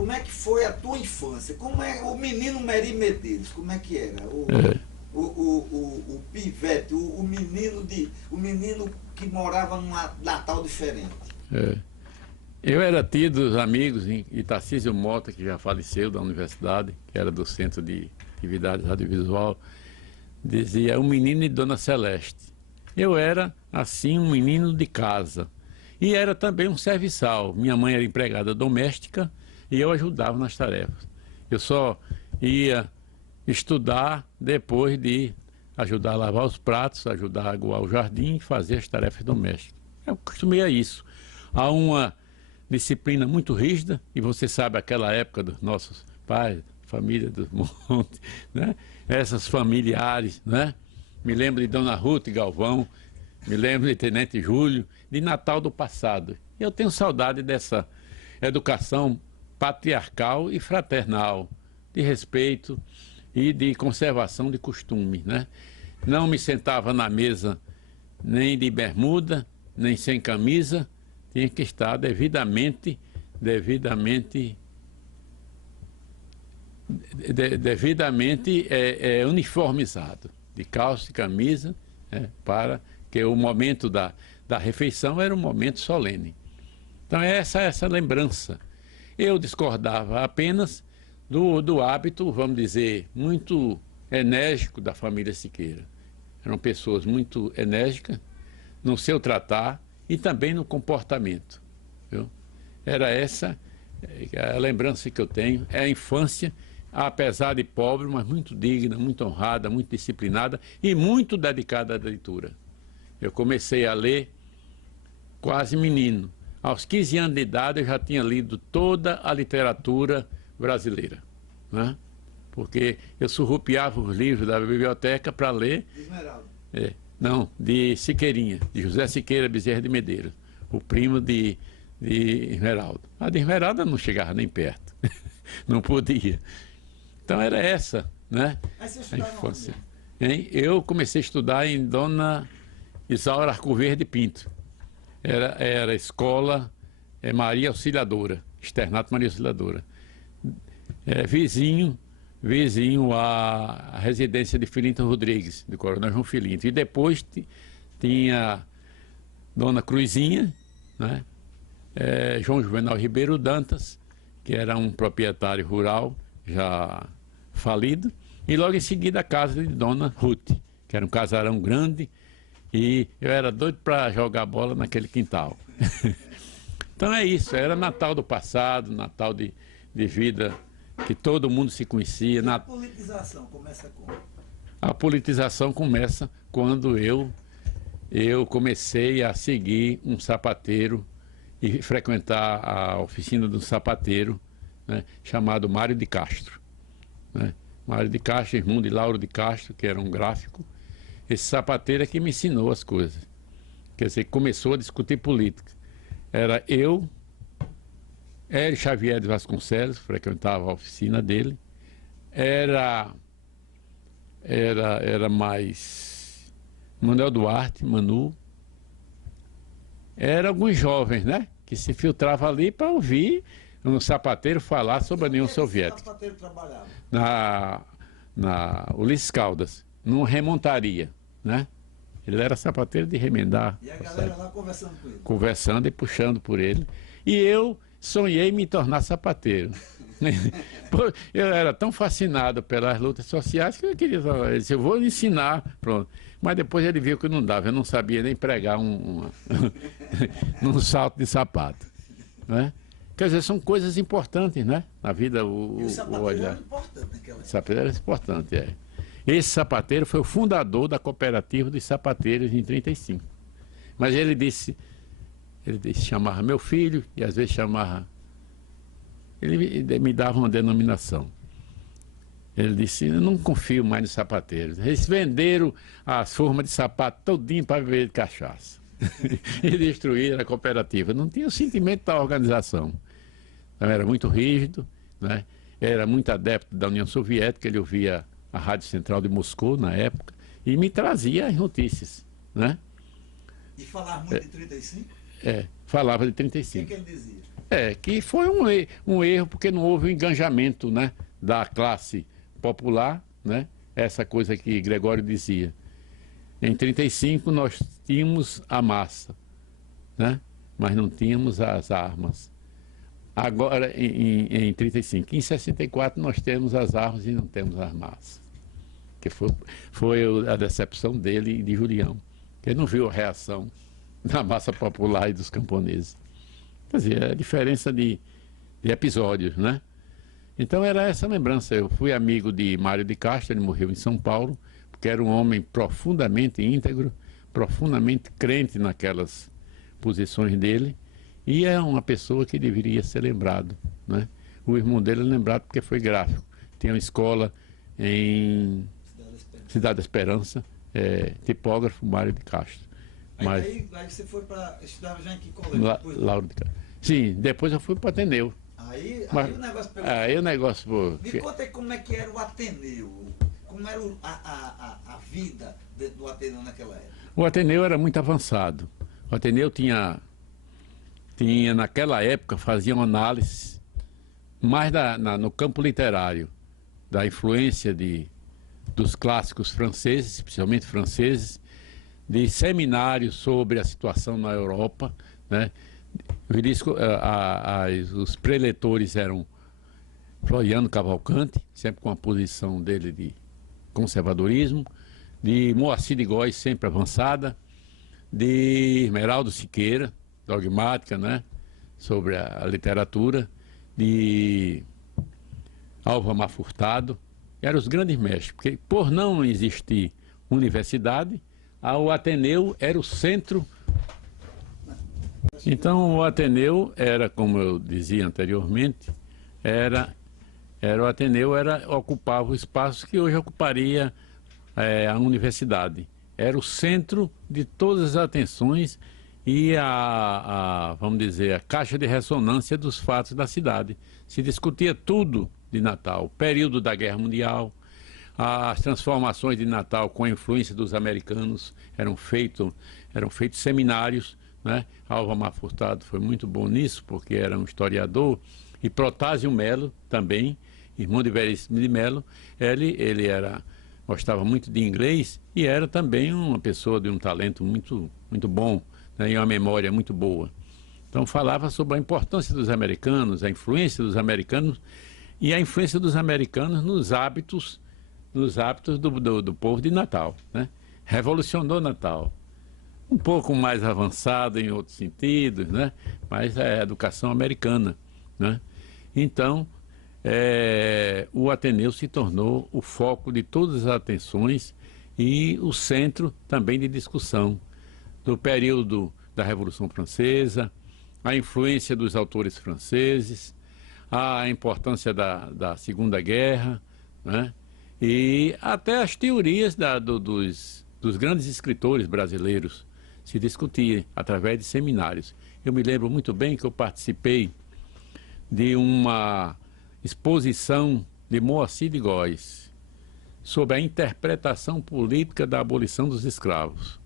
como é que foi a tua infância? Como é o menino Meri Medeiros? Como é que era? O pivete, o menino que morava num Natal diferente. É. Eu era tio dos amigos em Tarcísio Mota, que já faleceu da universidade, que era do Centro de Atividades Audiovisual, dizia o menino de Dona Celeste. Eu era, assim, um menino de casa. E era também um serviçal. Minha mãe era empregada doméstica e eu ajudava nas tarefas. Eu só ia estudar depois de ajudar a lavar os pratos, ajudar a aguar o jardim e fazer as tarefas domésticas. Eu acostumei a isso. Há uma disciplina muito rígida, e você sabe aquela época dos nossos pais, família dos montes, né? Essas familiares, né? Me lembro de Dona Ruth Galvão, me lembro de Tenente Júlio, de Natal do passado. Eu tenho saudade dessa educação patriarcal e fraternal, de respeito e de conservação de costumes, né? Não me sentava na mesa nem de bermuda, nem sem camisa, tinha que estar devidamente uniformizado, de calça e camisa, para que o momento da refeição era um momento solene. Então essa lembrança. Eu discordava apenas do hábito, vamos dizer, muito enérgico da família Siqueira. Eram pessoas muito enérgicas no seu tratar e também no comportamento. Viu? Era essa a lembrança que eu tenho. É a infância, apesar de pobre, mas muito digna, muito honrada, muito disciplinada e muito dedicada à leitura. Eu comecei a ler quase menino. Aos 15 anos de idade eu já tinha lido toda a literatura brasileira, né? Porque eu surrupiava os livros da biblioteca para ler. Esmeralda. Não, de Siqueirinha, de José Siqueira Bezerra de Medeiros, o primo de Esmeralda. A de Esmeralda não chegava nem perto, não podia. Então era essa, né? Mas você a estudava infância. onde? Eu comecei a estudar em Dona Isaura Arcoverde Pinto. Era a escola Maria Auxiliadora, Externato Maria Auxiliadora. Vizinho à residência de Filinto Rodrigues, do Coronel João Filinto. E depois tinha Dona Cruzinha, né? João Juvenal Ribeiro Dantas, que era um proprietário rural já falido, e logo em seguida a casa de Dona Ruth, que era um casarão grande, e eu era doido para jogar bola naquele quintal. Então é isso, era Natal do passado, Natal de vida que todo mundo se conhecia. E a politização começa como? A politização começa quando eu comecei a seguir um sapateiro e frequentar a oficina do sapateiro, né, chamado Mário de Castro. Né? Mário de Castro, irmão de Lauro de Castro, que era um gráfico. Esse sapateiro é que me ensinou as coisas. Quer dizer, começou a discutir política. Era eu, Hélio Xavier de Vasconcelos, frequentava a oficina dele. Era mais Manuel Duarte, Manu. Era alguns jovens, né? Que se filtravam ali para ouvir um sapateiro falar sobre a União Soviética. O sapateiro trabalhava? Na Ulisses Caldas, numa remontaria, né? Ele era sapateiro de remendar. E a galera lá conversando com ele? Conversando e puxando por ele. E eu sonhei em me tornar sapateiro. Eu era tão fascinado pelas lutas sociais que eu queria, ele disse, eu vou lhe ensinar, pronto. Mas depois ele viu que não dava, eu não sabia nem pregar num salto de sapato, né? Quer dizer, são coisas importantes, né? Na vida, o sapateiro era importante naquela época. O sapateiro era importante, é. Esse sapateiro foi o fundador da cooperativa dos sapateiros em 35. Mas ele disse, chamava meu filho, e às vezes chamava... Ele me dava uma denominação. Ele disse, eu não confio mais nos sapateiros. Eles venderam as formas de sapato todinho para beber de cachaça. E destruíram a cooperativa. Não tinha o sentimento da organização. Então, era muito rígido, né? Era muito adepto da União Soviética. Ele ouvia a Rádio Central de Moscou na época e me trazia as notícias, né? E falar muito de 35? falava de O 35. que ele dizia? Que foi um erro porque não houve um engajamento, né, da classe popular, né? Essa coisa que Gregório dizia. Em 35 nós tínhamos a massa, né? Mas não tínhamos as armas. Agora, em 35. Em 64 nós temos as armas e não temos as massas. Que foi a decepção dele e de Julião. Ele não viu a reação da massa popular e dos camponeses. Quer dizer, a diferença de episódios, né? Então era essa lembrança. Eu fui amigo de Mário de Castro, ele morreu em São Paulo, porque era um homem profundamente íntegro, profundamente crente naquelas posições dele, e é uma pessoa que deveria ser lembrado, né? O irmão dele é lembrado porque foi gráfico. Tinha uma escola em Cidade da Esperança, tipógrafo Mário de Castro. Mas, aí você foi para estudar já em que colégio? Lauro de Castro. Sim, depois eu fui para o Ateneu. Aí o negócio pegou. Aí o negócio... Me conta aí como é que era o Ateneu, como era a vida do Ateneu naquela época. O Ateneu era muito avançado. O Ateneu tinha naquela época, faziam análise mais no campo literário, da influência dos clássicos franceses, especialmente franceses, de seminários sobre a situação na Europa, né? Os preletores eram Floriano Cavalcanti, sempre com a posição dele de conservadorismo, de Moacir de Góes, sempre avançada, de Esmeraldo Siqueira, dogmática, né, sobre a literatura, de Álvaro Furtado, eram os grandes mestres, porque por não existir universidade, o Ateneu era o centro. Então o Ateneu era, como eu dizia anteriormente, o Ateneu ocupava o espaço que hoje ocuparia a universidade. Era o centro de todas as atenções e vamos dizer, a caixa de ressonância dos fatos da cidade. Se discutia tudo de Natal, o período da Guerra Mundial, as transformações de Natal com a influência dos americanos, eram feitos seminários, né? Álvaro Furtado foi muito bom nisso, porque era um historiador, e Protásio Melo também, irmão de Veríssimo de Melo, ele gostava muito de inglês e era também uma pessoa de um talento muito, muito bom, né? E uma memória muito boa. Então falava sobre a importância dos americanos, a influência dos americanos e a influência dos americanos nos hábitos do povo de Natal, né? Revolucionou Natal. Um pouco mais avançado em outros sentidos, né? Mas é a educação americana, né? Então, o Ateneu se tornou o foco de todas as atenções e o centro também de discussão do período da Revolução Francesa, a influência dos autores franceses, a importância da Segunda Guerra, né? E até as teorias dos grandes escritores brasileiros se discutia através de seminários. Eu me lembro muito bem que eu participei de uma exposição de Moacir de Góes sobre a interpretação política da abolição dos escravos.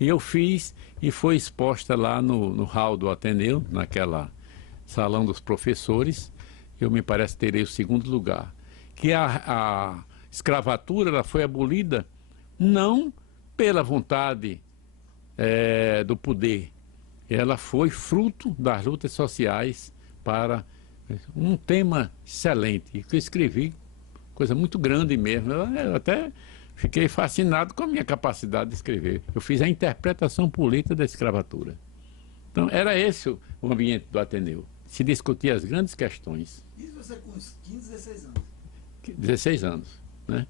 E eu fiz e foi exposta lá no hall do Ateneu, naquela salão dos professores. Eu me parece terei o segundo lugar. Que a escravatura ela foi abolida não pela vontade do poder, ela foi fruto das lutas sociais para um tema excelente, que eu escrevi, coisa muito grande mesmo. Eu até fiquei fascinado com a minha capacidade de escrever. Eu fiz a interpretação política da escravatura. Então era esse o ambiente do Ateneu, se discutia as grandes questões. Isso você com uns 15, 16 anos? 16 anos, né?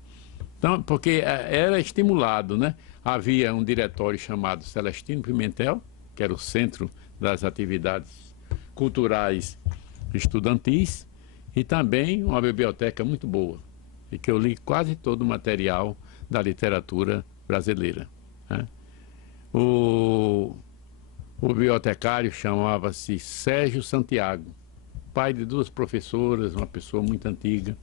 Então, porque era estimulado, né? Havia um diretório chamado Celestino Pimentel, que era o centro das atividades culturais estudantis, e também uma biblioteca muito boa, e que eu li quase todo o material da literatura brasileira, né? O bibliotecário chamava-se Sérgio Santiago, pai de duas professoras, uma pessoa muito antiga.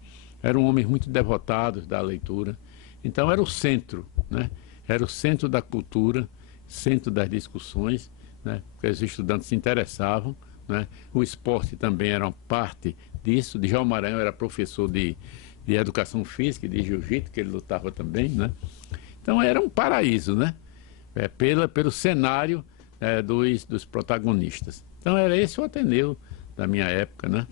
Eram homens muito devotados da leitura. Então era o centro, né? Era o centro da cultura, centro das discussões, né? Porque os estudantes se interessavam, né? O esporte também era uma parte disso. Djalma Maranhão era professor de educação física e de jiu-jitsu, que ele lutava também, né? Então era um paraíso, né? Pelo cenário dos protagonistas. Então era esse o Ateneu da minha época, né?